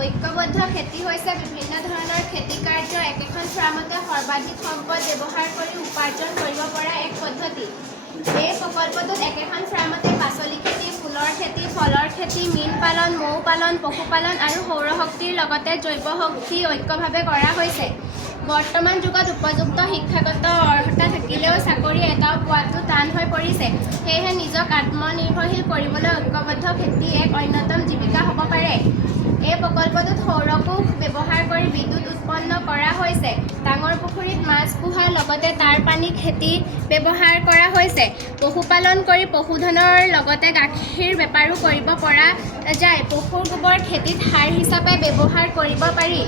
ঐক্যবদ্ধ খেতি হৈছে বিভিন্ন ধৰণৰ খেতি কাৰ্য একেখন ফাৰ্মতে সৰ্বাধিক সম্পদ ব্যৱহাৰ কৰি উপাৰ্জন কৰিব পৰা এক পদ্ধতি। এই প্ৰকল্পটোত একেখন ফাৰ্মতে পাচলি খেতি, ফুলৰ খেতি, ফলৰ খেতি, মীন পালন, মৌ পালন, পশুপালন আৰু সৌৰশক্তিৰ লগতে জৈৱ শক্তি ঐক্যভাৱে কৰা হৈছে। বৰ্তমান যুগত উপযুক্ত শিক্ষাগত অৰ্হতা থাকিলেও চাকৰি এটাও পোৱাটো টান হৈ পৰিছে। সেয়েহে নিজক আত্মনিৰ্ভৰশীল কৰিবলৈ ঐক্যবদ্ধ খেতি এক অন্যতম জীৱিকা হ'ব পাৰে। এই প্ৰকল্পটোত সৌৰকোষ ব্যৱহাৰ কৰি বিদ্যুৎ উৎপন্ন কৰা হৈছে। ডাঙৰ পুখুৰীত মাছ পোহাৰ লগতে তাৰ পানী খেতি ব্যৱহাৰ কৰা হৈছে। পশুপালন কৰি পশুধনৰ লগতে গাখীৰ বেপাৰো কৰিব পৰা যায়। পশুৰ গোবৰ খেতিত সাৰ হিচাপে ব্যৱহাৰ কৰিব পাৰি।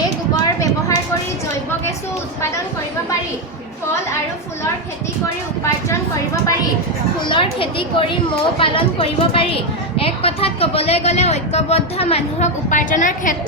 এই গোবৰ ব্যৱহাৰ কৰি জৈৱ গেছো উৎপাদন কৰিব পাৰি। ফল আৰু ফুলৰ খেতি কৰি উপাৰ্জন কৰিব পাৰি। ফুলৰ খেতি কৰি মৌ পালন কৰিব পাৰি। এক কথাত ক'বলৈ গ'লে ঐক্যবদ্ধ মানুহক উপাৰ্জনৰ ক্ষেত্ৰত